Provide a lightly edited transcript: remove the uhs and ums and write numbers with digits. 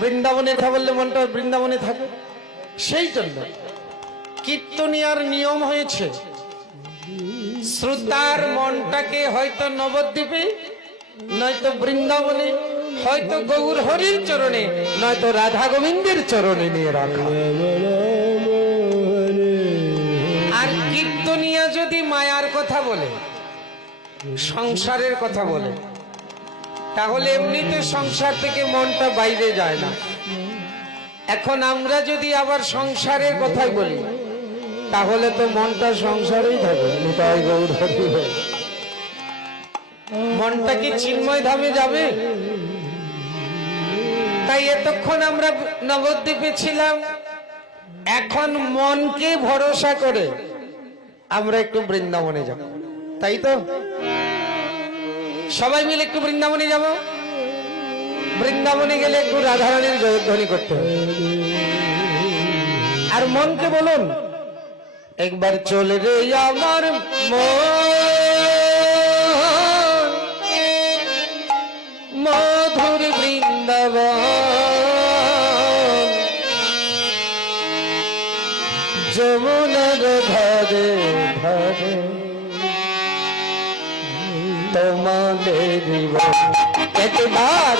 বৃন্দাবনে কথা বললে মনটা বৃন্দাবনে থাকে। সেই জন্য কীর্তনিয়ার নিয়ম হয়েছে শ্রোতার মনটাকে হয়তো নবদ্বীপে, নয়তো বৃন্দাবনে, হয়তো গৌর হরির চরণে, নয়তো রাধা গোবিন্দের চরণে নিয়ে রাখা। আর কীর্তনিয়া যদি মায়ার কথা বলে, সংসারের কথা বলে, তাহলে এমনিতে সংসার থেকে মনটা বাইরে যায় না। এখন আমরা যদি আবার সংসারের কথাই বলি, তাহলে তো মনটা সংসারেই থাকে। নিতাই গৌর হরি বল। মনটা কি চিন্ময় ধামে যাবে? তাই এতক্ষণ আমরা নবদ্বীপে ছিলাম, এখন মনকে ভরসা করে আমরা একটু বৃন্দাবনে যাব। তাই তো সবাই মিলে একটু বৃন্দাবনে যাব। বৃন্দাবনে গেলে একটু রাধারানীর জয়ধ্বনি করতে হবে। আর মনকে বলুন, একবার চলে রে আমার মধুর বৃন্দাবন, যমুনার ধারে ধারে তোমাদের একবার